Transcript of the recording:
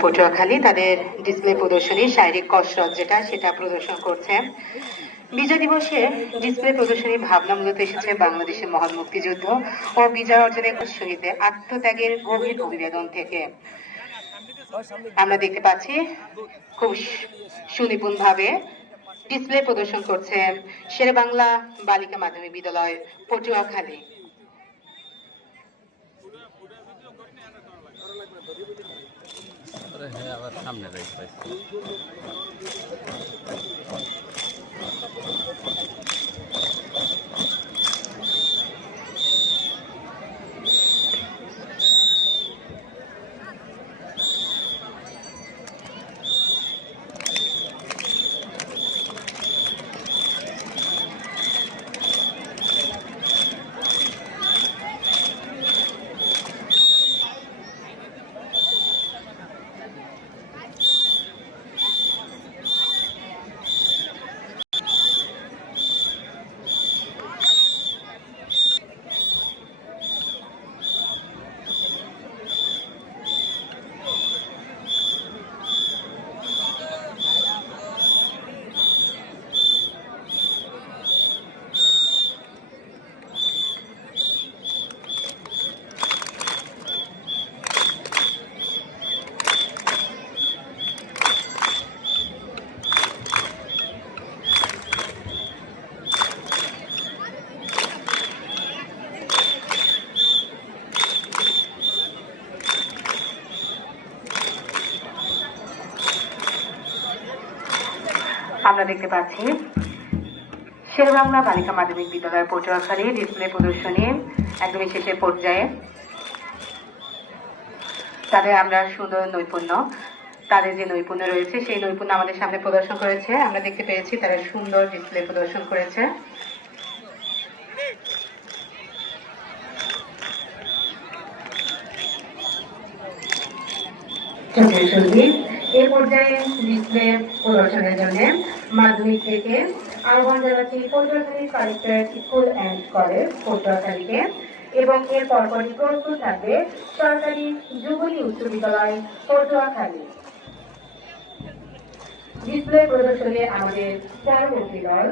পটুয়াখালী তাদের ডিসপ্লে প্রদর্শনী শারীরিক কসরত সেটা প্রদর্শন করছে। বিজয় দিবসে ডিসপ্লে প্রদর্শনী ভাবনা মূলত এসেছে বাংলাদেশের মহান মুক্তিযুদ্ধ ও বিজয় অর্জনের শহীদদের আত্মত্যাগের গভীর অভিবেদন থেকে। আমরা দেখতে পাচ্ছি খুব সুনিপুণ ভাবে ডিসপ্লে প্রদর্শন করছে শেরেবাংলা বালিকা মাধ্যমিক বিদ্যালয় পটুয়াখালী। আবার সামনে আমরা দেখতে পাচ্ছি শেরেবাংলা বালিকা মাধ্যমিক বিদ্যালয়ের পটুয়াখালী ডিসপ্লে প্রদর্শনী একদমই শেষের পর্যায়ে। তাদের আমরা সুন্দর তাদের যে নৈপুণ্য রয়েছে সেই নৈপুণ্য আমাদের সামনে প্রদর্শন করেছে। আমরা দেখতে পেয়েছি তারা সুন্দর ডিসপ্লে প্রদর্শন করেছে। এই পর্যায়ে ডিসপ্লে প্রদর্শনের জন্য মাধ্যমিক থেকে আহ্বান জানাচ্ছি Patuakhali collectorate school and college পটুয়াখালীকে, এবং এর পরপরই প্রস্তুত থাকবে সরকারি যুবলী উচ্চ বিদ্যালয় পটুয়াখালী। ডিসপ্লে প্রদর্শনে আমাদের পরবর্তী দল